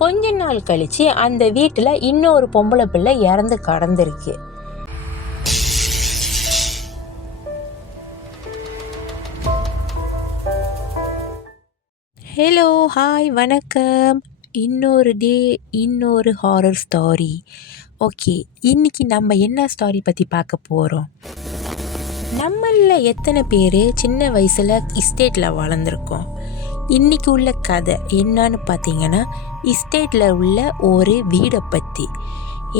கொஞ்ச நாள் கழித்து அந்த வீட்டில் இன்னொரு பொம்பளை பிள்ளை இறந்து கடந்திருக்கு. ஹலோ, ஹாய், வணக்கம். இன்னொரு டே, இன்னொரு ஹாரர் ஸ்டாரி. ஓகே, இன்றைக்கி நம்ம என்ன ஸ்டாரி பற்றி பார்க்க போகிறோம்? நம்மளில் எத்தனை பேர் சின்ன வயசில் இஸ்டேட்டில் வளர்ந்துருக்கோம்? இன்றைக்கி உள்ள கதை என்னன்னு பார்த்தீங்கன்னா, இஸ்டேட்டில் உள்ள ஒரு வீடை பற்றி.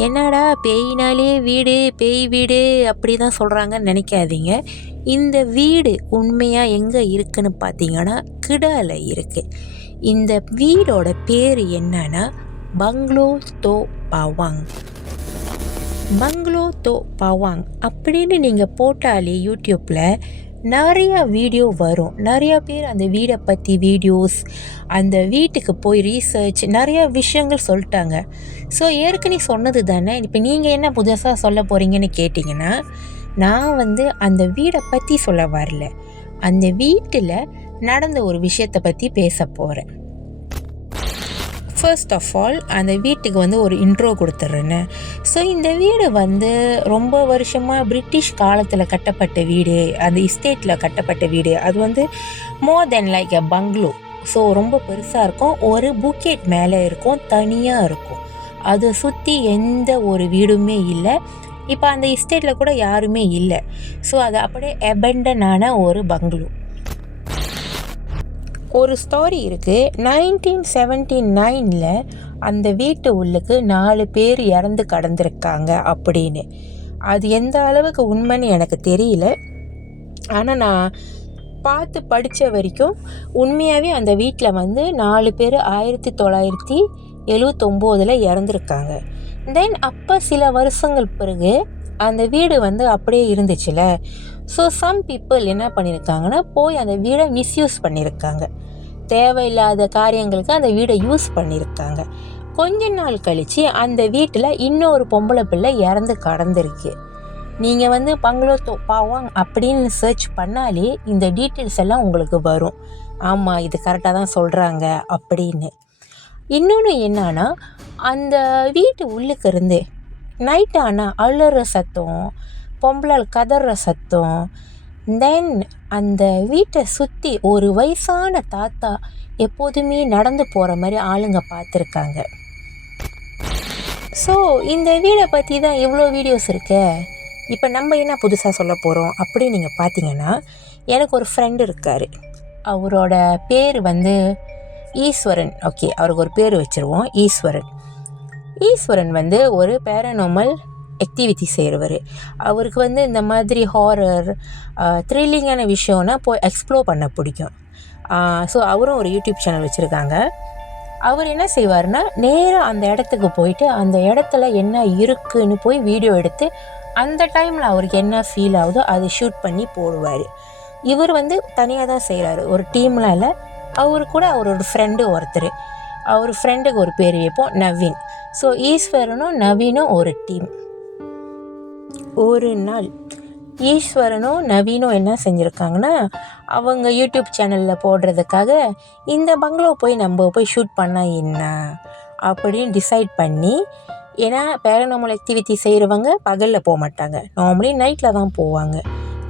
என்னடா பேயினாலே வீடு, பேய் வீடு அப்படி தான் சொல்கிறாங்கன்னு நினைக்காதீங்க. இந்த வீடு உண்மையாக எங்கே இருக்குதுன்னு பார்த்தீங்கன்னா, கிடால இருக்குது. இந்த வீடோட பேர் என்னன்னா பங்களோ தோ பவாங். பங்களோ தோ பவாங் அப்படின்னு நீங்கள் போட்டாலே யூடியூப்பில் நிறையா வீடியோ வரும். நிறையா பேர் அந்த வீடை பற்றி வீடியோஸ், அந்த வீட்டுக்கு போய் ரீசர்ச், நிறையா விஷயங்கள் சொல்லிட்டாங்க. ஸோ ஏற்கனவே சொன்னது தானே, இப்போ நீங்கள் என்ன புதுசாக சொல்ல போகிறீங்கன்னு கேட்டிங்கன்னா, நான் அந்த வீடை பற்றி சொல்ல வரல, அந்த வீட்டில் நடந்த ஒரு விஷயத்தை பற்றி பேச போகிறேன். ஃபர்ஸ்ட் ஆஃப் ஆல் அந்த வீட்டுக்கு ஒரு இன்ட்ரோ கொடுத்துட்றேன்னு. ஸோ இந்த வீடு ரொம்ப வருஷமாக பிரிட்டிஷ் காலத்தில் கட்டப்பட்ட வீடு, அந்த இஸ்டேட்டில் கட்டப்பட்ட வீடு. அது மோர் தென் லைக் எ பங்களோ. ஸோ ரொம்ப பெருசாக இருக்கும், ஒரு புக்கெட் மேலே இருக்கும், தனியாக இருக்கும். அதை சுற்றி எந்த ஒரு வீடுமே இல்லை. இப்போ அந்த இஸ்டேட்டில் கூட யாருமே இல்லை. ஸோ அது அப்படியே அபெண்டனான ஒரு பங்களோ. ஒரு ஸ்டாரி இருக்குது. 1979 அந்த வீட்டு உள்ளுக்கு 4 பேர் இறந்து கடந்திருக்காங்க அப்படின்னு. அது எந்த அளவுக்கு உண்மைன்னு எனக்கு தெரியல. ஆனால் நான் பார்த்து படித்த வரைக்கும் உண்மையாகவே அந்த வீட்டில் 4 பேர் 1979 இறந்துருக்காங்க. தென் அப்போ சில வருஷங்கள் பிறகு அந்த வீடு அப்படியே இருந்துச்சுல. ஸோ சம் பீப்புள் என்ன பண்ணியிருக்காங்கன்னா, போய் அந்த வீடை மிஸ்யூஸ் பண்ணியிருக்காங்க. தேவையில்லாத காரியங்களுக்கு அந்த வீடை யூஸ் பண்ணியிருக்காங்க. கொஞ்ச நாள் கழித்து அந்த வீட்டில் இன்னொரு பொம்பளை பிள்ளை இறந்து கடந்திருக்கு. நீங்கள் பங்களோ தோ பவாங் அப்படின்னு சர்ச் பண்ணாலே இந்த டீட்டெயில்ஸ் எல்லாம் உங்களுக்கு வரும். ஆமாம், இது கரெக்டாக தான் சொல்கிறாங்க அப்படின்னு. இன்னொன்று என்னன்னா, அந்த வீட்டு உள்ளுக்கு இருந்து நைட் ஆனால் அழுற சத்தம், பொம்பளால் கதற சத்தம், தென் அந்த வீட்டை சுற்றி ஒரு வயசான தாத்தா எப்போதுமே நடந்து போகிற மாதிரி ஆளுங்க பார்த்துருக்காங்க. ஸோ இந்த வீடை பற்றி தான் இவ்வளோ வீடியோஸ் இருக்கு. இப்போ நம்ம என்ன புதுசாக சொல்ல போகிறோம் அப்படின்னு நீங்கள் பார்த்தீங்கன்னா, எனக்கு ஒரு ஃப்ரெண்டு இருக்கார். அவரோட பேர் ஈஸ்வரன். ஓகே, அவருக்கு ஒரு பேர் வச்சுருவோம், ஈஸ்வரன். ஈஸ்வரன் ஒரு பேரனார்மல் ஆக்டிவிட்டி செய்கிறவர். அவருக்கு இந்த மாதிரி ஹாரர், த்ரில்லிங்கான விஷயம்னா போய் எக்ஸ்ப்ளோர் பண்ண பிடிக்கும். ஸோ அவரும் ஒரு யூடியூப் சேனல் வச்சுருக்காங்க. அவர் என்ன செய்வார்னா, நேராக அந்த இடத்துக்கு போயிட்டு அந்த இடத்துல என்ன இருக்குதுன்னு போய் வீடியோ எடுத்து அந்த டைமில் அவருக்கு என்ன ஃபீல் ஆகுதோ அதை ஷூட் பண்ணி போடுவார். இவர் தனியாக தான் செய்கிறாரு, ஒரு டீம்லாம் இல்லை. அவரு கூட அவரோட ஃப்ரெண்டு ஒருத்தர். அவர் ஃப்ரெண்டுக்கு ஒரு பேர் வைப்போம், நவீன். ஸோ ஈஸ்வரனும் நவீனும் ஒரு டீம். ஒரு நாள் ஈஸ்வரனும் நவீனும் என்ன செஞ்சுருக்காங்கன்னா, அவங்க யூடியூப் சேனலில் போடுறதுக்காக இந்த பங்களோ நம்ம போய் ஷூட் பண்ணால் என்ன அப்படின்னு டிசைட் பண்ணி, ஏன்னா பேரனார்மல் ஆக்டிவிட்டி செய்கிறவங்க பகலில் போக மாட்டாங்க, நார்மலி நைட்டில் தான் போவாங்க.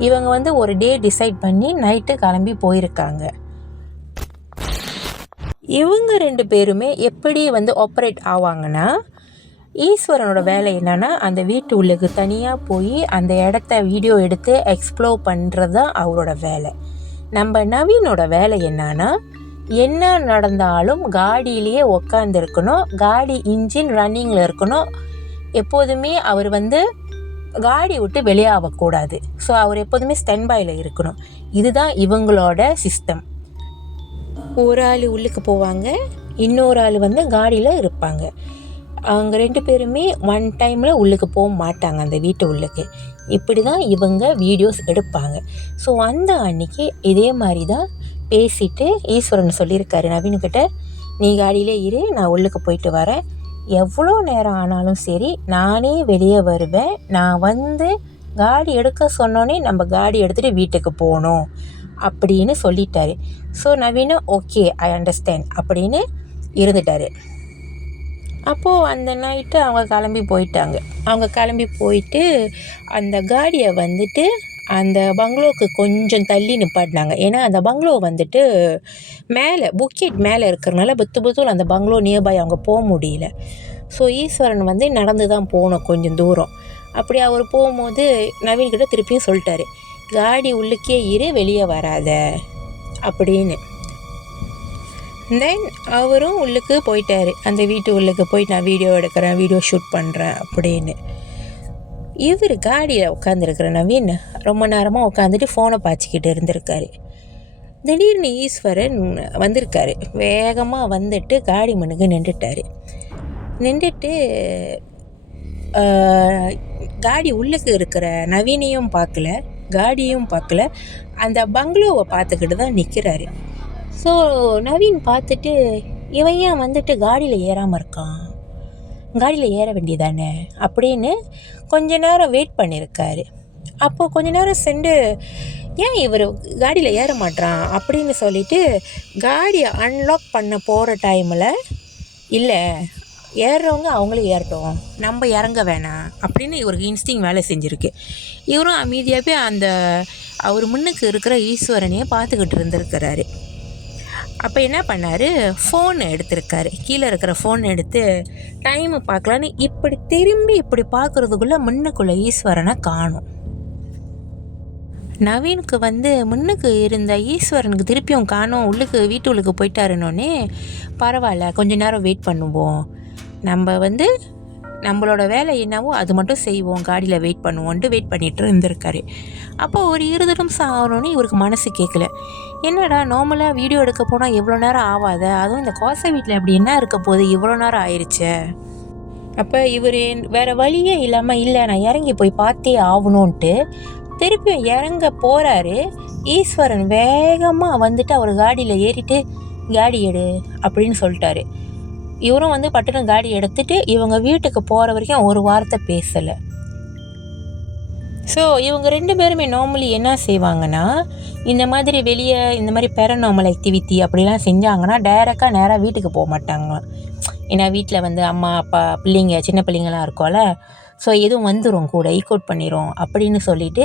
இவங்க ஒரு டே டிசைட் பண்ணி நைட்டு கிளம்பி போயிருக்காங்க. இவங்க 2 பேருமே எப்படி ஆப்ரேட் ஆவாங்கன்னா, ஈஸ்வரனோட வேலை என்னென்னா, அந்த வீட்டு உள்ளுக்கு தனியாக போய் அந்த இடத்த வீடியோ எடுத்து எக்ஸ்ப்ளோர் பண்ணுறது தான் அவரோட வேலை. நம்ம நவீனோட வேலை என்னன்னா, என்ன நடந்தாலும் காடியிலேயே உக்காந்துருக்கணும், காடி இன்ஜின் ரன்னிங்கில் இருக்கணும். எப்போதுமே அவர் காடி விட்டு வெளியாகக்கூடாது. ஸோ அவர் எப்போதுமே ஸ்டாண்ட் பையில் இருக்கணும். இதுதான் இவங்களோட சிஸ்டம். ஒரு ஆள் உள்ளுக்கு போவாங்க, இன்னொரு ஆள் காடியில் இருப்பாங்க. அவங்க 2 பேருமே ஒன் டைமில் உள்ளுக்கு போக மாட்டாங்க அந்த வீட்டு உள்ளுக்கு. இப்படி தான் இவங்க வீடியோஸ் எடுப்பாங்க. ஸோ அந்த அன்னைக்கு இதே மாதிரி தான் பேசிட்டு ஈஸ்வரன் சொல்லியிருக்காரு நவீன்கிட்ட, நீ காடியிலே இரு, நான் உள்ளுக்கு போயிட்டு வரேன், எவ்வளோ நேரம் ஆனாலும் சரி நானே வெளியே வருவேன், நான் காடி எடுக்க சொன்னோன்னே நம்ம காடி எடுத்துகிட்டு வீட்டுக்கு போகணும் அப்படின்னு சொல்லிட்டாரு. ஸோ நவீனும் ஓகே ஐ அண்டர்ஸ்டாண்ட் அப்படின்னு இருந்துட்டார். அப்போது அந்த நைட்டு அவங்க கிளம்பி போயிட்டாங்க. அவங்க கிளம்பி போயிட்டு அந்த காடியை வந்துட்டு அந்த பங்களோவுக்கு கொஞ்சம் தள்ளி நிப்பாட்டினாங்க. ஏன்னா அந்த பங்களோ வந்துட்டு மேலே புக்கெட் மேலே இருக்கிறனால புத்தூள் அந்த பங்களோ நியர்பை அவங்க போக முடியல. ஸோ ஈஸ்வரன் வந்து நடந்து தான் போகணும் கொஞ்சம் தூரம். அப்படி அவர் போகும்போது நவீன்கிட்ட திருப்பியும் சொல்லிட்டாரு, காடி உள்ளுக்கே இரு, வெளியே வராத அப்படின்னு. தென் அவரும் உள்ளுக்கு போயிட்டார். அந்த வீட்டு உள்ளுக்கு போய் நான் வீடியோ எடுக்கிறேன், வீடியோ ஷூட் பண்ணுறேன் அப்படின்னு. இவர் காடியில் உட்காந்துருக்கிற நவீன் ரொம்ப நேரமாக உட்காந்துட்டு ஃபோனை பாய்ச்சிக்கிட்டு இருந்திருக்காரு. திடீர்னு ஈஸ்வரன் வந்திருக்காரு. வேகமாக வந்துட்டு காடி முன்னுக்கு நின்றுட்டு காடி உள்ளுக்கு இருக்கிற நவீனையும் பார்க்கல, காடியும் பார்க்கல, அந்த பங்களோவை பார்த்துக்கிட்டு தான் நிற்கிறாரு. ஸோ நவீன் பார்த்துட்டு, இவன் ஏன் வந்துட்டு காடியில் ஏறாமல் இருக்கான், காடியில் ஏற வேண்டியதானே அப்படின்னு கொஞ்ச நேரம் வெயிட் பண்ணியிருக்காரு. அப்போது கொஞ்ச நேரம் சென்று ஏன் இவர் காடியில் ஏற மாட்டான் அப்படின்னு சொல்லிட்டு காடியை அன்லாக் பண்ண போகிற டைமில், இல்லை ஏறுறவங்க அவங்களும் ஏறட்டும், நம்ம இறங்க வேணாம் அப்படின்னு இவருக்கு இன்ஸ்டிங் வேலை செஞ்சுருக்கு. இவரும் அமைதியாகவே அந்த அவர் முன்னுக்கு இருக்கிற ஈஸ்வரனையே பார்த்துக்கிட்டு இருந்திருக்கிறாரு. அப்போ என்ன பண்ணார், ஃபோன் எடுத்திருக்காரு. கீழே இருக்கிற ஃபோன் எடுத்து டைமை பார்க்கலான்னு இப்படி பார்க்குறதுக்குள்ளே முன்னுக்குள்ளே ஈஸ்வரனை காணும். நவீனுக்கு வந்து முன்னுக்கு இருந்த ஈஸ்வரனுக்கு திருப்பியும் காணும், வீட்டு உள்ளுக்கு போயிட்டாருன்னொன்னே, பரவாயில்ல கொஞ்ச நேரம் வெயிட் பண்ணுவோம், நம்ம வந்து நம்மளோட வேலை என்னவோ அது மட்டும் செய்வோம், காடியில் வெயிட் பண்ணுவோன்ட்டு வெயிட் பண்ணிகிட்டு இருந்திருக்காரு. அப்போ ஒரு 20 நிமிஷம் ஆகணுன்னு இவருக்கு மனசு கேட்கல. என்னடா நார்மலாக வீடியோ எடுக்க போனால் எவ்வளோ நேரம் ஆகாத, அதுவும் இந்த கோசை வீட்டில் அப்படி என்ன இருக்க போகுது, இவ்வளோ நேரம் ஆயிடுச்சு. அப்போ இவர் வேறு வழியே இல்லாமல், இல்லை நான் இறங்கி போய் பார்த்தே ஆகணுன்ட்டு திருப்பியும் இறங்க போகிறாரு. ஈஸ்வரன் வேகமாக வந்துட்டு அவர் காடியில் ஏறிட்டு காடி எடு அப்படின்னு சொல்லிட்டாரு. இவரும் வந்து பட்டுன்னு காடி எடுத்துட்டு இவங்க வீட்டுக்கு போகிற வரைக்கும் ஒரு வார்த்தை பேசலை. ஸோ இவங்க 2 பேருமே நார்மலி என்ன செய்வாங்கன்னா, இந்த மாதிரி வெளியே இந்த மாதிரி பேரநார்மல் ஆக்டிவிட்டி அப்படிலாம் செஞ்சாங்கன்னா டைரெக்டாக நேராக வீட்டுக்கு போக மாட்டாங்களாம். ஏன்னா வீட்டில் வந்து அம்மா அப்பா பிள்ளைங்க சின்ன பிள்ளைங்களாம் இருக்கோம்ல, ஸோ எதுவும் வந்துடும் கூட ஈக்கோட் பண்ணிடும் அப்படின்னு சொல்லிட்டு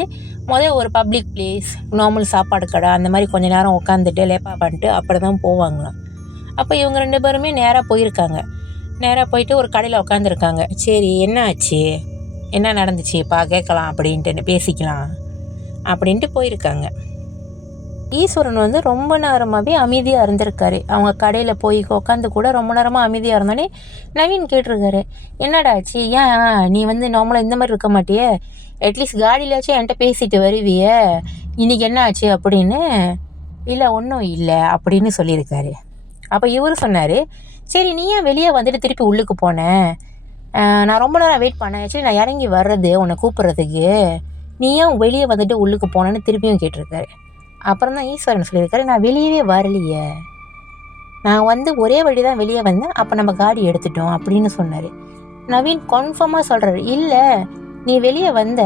ஒரு பப்ளிக் பிளேஸ், நார்மல் சாப்பாடு கடை அந்த மாதிரி கொஞ்சம் நேரம் உட்காந்துட்டு லேப்பா பண்ணிட்டு அப்படி தான் போவாங்களாம். அப்போ இவங்க 2 பேருமே நேராக போயிருக்காங்க. நேராக போயிட்டு ஒரு கடையில் உட்காந்துருக்காங்க. சரி என்ன ஆச்சு, என்ன நடந்துச்சுப்பா கேட்கலாம் அப்படின்ட்டு பேசிக்கலாம் அப்படின்ட்டு போயிருக்காங்க. ஈஸ்வரன் வந்து ரொம்ப நேரமாகவே அமைதியாக இருந்திருக்காரு. அவங்க கடையில் போய் உட்காந்து கூட ரொம்ப நேரமாக அமைதியாக இருந்தானே நவீன் கேட்டிருக்காரு, என்னடாச்சு, ஏன் நீ வந்து நார்மலாக இந்த மாதிரி இருக்க மாட்டியே, அட்லீஸ்ட் காடியிலாச்சும் என்கிட்ட பேசிட்டு வருவிய, இன்றைக்கி என்ன ஆச்சு அப்படின்னு. இல்லை ஒன்றும் இல்லை அப்படின்னு சொல்லியிருக்காரு. அப்போ இவர் சொன்னார், சரி நீ ஏன் வெளியே வந்துட்டு திருப்பி உள்ளுக்கு போனேன், நான் ரொம்ப நேரம் வெயிட் பண்ணேன், ஆக்சுவலி நான் இறங்கி வர்றது உன்னை கூப்பிட்றதுக்கு, நீ ஏன் வெளியே வந்துட்டு உள்ளுக்கு போனேன்னு திருப்பியும் கேட்டிருக்காரு. அப்புறம் தான் ஈஸ்வரன் சொல்லியிருக்காரு, நான் வெளியவே வரலையே, நான் வந்து ஒரே வழி தான் வெளியே வந்தேன், அப்போ நம்ம காடி எடுத்துட்டோம் அப்படின்னு சொன்னார். நவீன் கன்ஃபார்மாக சொல்கிறாரு, இல்லை நீ வெளியே வந்த,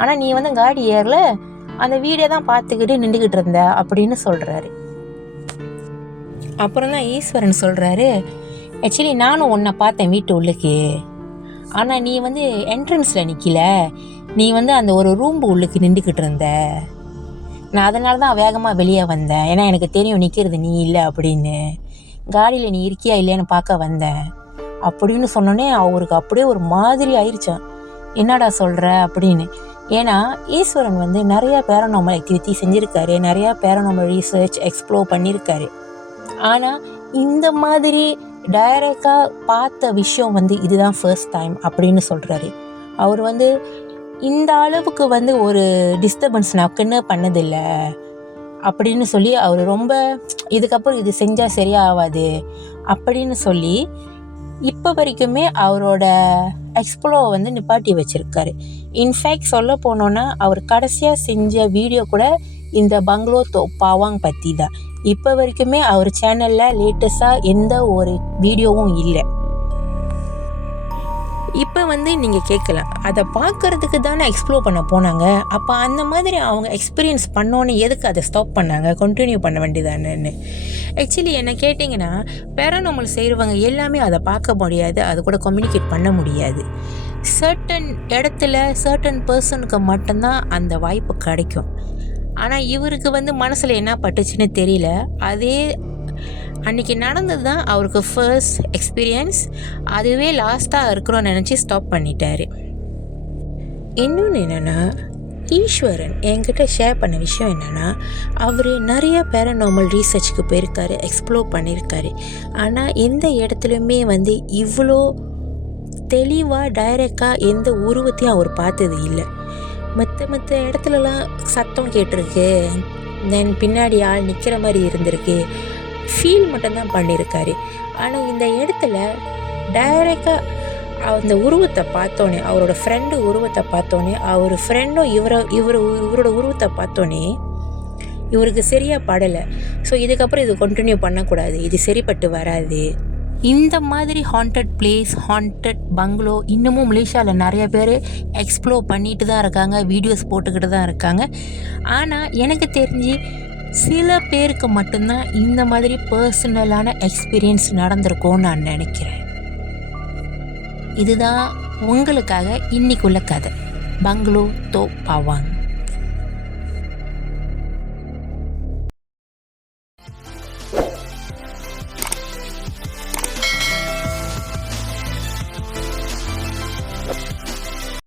ஆனால் நீ வந்து காடி ஏறல, அந்த வீடியோ தான் பார்த்துக்கிட்டு நின்றுக்கிட்டு இருந்த அப்படின்னு சொல்கிறாரு. அப்புறம் தான் ஈஸ்வரன் சொல்கிறாரு, ஆக்சுவலி நானும் உன்னை பார்த்தேன் வீட்டு உள்ளுக்கு, ஆனால் நீ வந்து என்ட்ரன்ஸில் நிற்கல, நீ வந்து அந்த ஒரு ரூம்பு உள்ளுக்கு நின்றுக்கிட்டு இருந்த, நான் அதனால தான் வேகமாக வெளியே வந்தேன், ஏன்னா எனக்கு தெரியும் நிற்கிறது நீ இல்லை அப்படின்னு, காடியில் நீ இருக்கியா இல்லையான்னு பார்க்க வந்தேன் அப்படின்னு சொன்னோன்னே அவருக்கு அப்படியே ஒரு மாதிரி ஆயிடுச்சான். என்னடா சொல்கிற அப்படின்னு. ஏன்னா ஈஸ்வரன் வந்து நிறையா பேரநார்மல் ஆக்டிவிட்டி செஞ்சுருக்காரு, நிறையா பேரநார்மல் ரீசர்ச் எக்ஸ்ப்ளோர் பண்ணியிருக்காரு. ஆனால் இந்த மாதிரி டைரெக்டாக பார்த்த விஷயம் வந்து இதுதான் ஃபர்ஸ்ட் டைம் அப்படின்னு சொல்கிறாரு. அவர் வந்து இந்த அளவுக்கு வந்து ஒரு டிஸ்டர்பன்ஸ் நக்குன்னு பண்ணதில்லை அப்படின்னு சொல்லி அவர் ரொம்ப இதுக்கப்புறம் இது செஞ்சால் சரியாகாது அப்படின்னு சொல்லி இப்போ வரைக்குமே அவரோட எக்ஸ்ப்ளோரை வந்து நிப்பாட்டி வச்சுருக்காரு. இன்ஃபேக்ட் சொல்ல போனோன்னா அவர் கடைசியாக செஞ்ச வீடியோ கூட இந்த பங்களோ பாவாங் பற்றி தான். இப்போ வரைக்குமே அவர் சேனலில் லேட்டஸ்டாக எந்த ஒரு வீடியோவும் இல்லை. இப்போ வந்து நீங்கள் கேட்கலாம், அதை பார்க்கறதுக்கு தானே எக்ஸ்ப்ளோர் பண்ண போனாங்க, அப்போ அந்த மாதிரி அவங்க எக்ஸ்பீரியன்ஸ் பண்ணோன்னு எதுக்கு அதை ஸ்டாப் பண்ணாங்க, கண்டினியூ பண்ண வேண்டியதானேன்னு. ஆக்சுவலி என்ன கேட்டிங்கன்னா, பேராநார்மல் செய்கிறவங்க எல்லாமே அதை பார்க்க முடியாது, அது கூட கம்யூனிகேட் பண்ண முடியாது. சர்டன் இடத்துல சர்டன் பர்சனுக்கு மட்டும்தான் அந்த வாய்ப்பு கிடைக்கும். ஆனால் இவருக்கு வந்து மனசில் என்ன பட்டுச்சுன்னு தெரியல. அதே அன்றைக்கி நடந்தது தான் அவருக்கு ஃபர்ஸ்ட் எக்ஸ்பீரியன்ஸ். அதுவே லாஸ்ட்டாக இருக்கிறோன்னு நினச்சி ஸ்டாப் பண்ணிட்டார். இன்னொன்று என்னென்னா, ஈஸ்வரன் என்கிட்ட ஷேர் பண்ண விஷயம் என்னென்னா, அவர் நிறைய பேராநார்மல் ரீசர்ச்சுக்கு போயிருக்காரு, எக்ஸ்ப்ளோர் பண்ணியிருக்காரு. ஆனால் எந்த இடத்துலையுமே வந்து இவ்வளோ தெளிவாக டைரெக்டாக எந்த உருவத்தையும் அவர் பார்த்தது இல்லை. மற்ற இடத்துலலாம் சத்தம் கேட்டிருக்கு, தென் பின்னாடி ஆள் நிற்கிற மாதிரி இருந்திருக்கு, ஃபீல் மட்டும்தான் பண்ணியிருக்காரு. ஆனால் இந்த இடத்துல டைரெக்டாக அந்த உருவத்தை பார்த்தோன்னே, அவரோட ஃப்ரெண்டு உருவத்தை பார்த்தோன்னே, அவர் ஃப்ரெண்டும் இவரோட உருவத்தை பார்த்தோன்னே இவருக்கு சரியாக படலை. ஸோ இதுக்கப்புறம் இது கண்டினியூ பண்ணக்கூடாது, இது சரிப்பட்டு வராது. இந்த மாதிரி ஹாண்டட் பிளேஸ், ஹாண்டட் பங்களோ இன்னமும் மலேசியாவில் நிறைய பேர் எக்ஸ்ப்ளோர் பண்ணிட்டு தான் இருக்காங்க, வீடியோஸ் போட்டுக்கிட்டு தான் இருக்காங்க. ஆனால் எனக்கு தெரிஞ்சு சில பேருக்கு மட்டும்தான் இந்த மாதிரி பர்சனலான எக்ஸ்பீரியன்ஸ் நடந்திருக்கும்னு நான் நினைக்கிறேன். இதுதான் உங்களுக்காக இன்னைக்குள்ள கதை. பங்களோ தோ பாவாங்.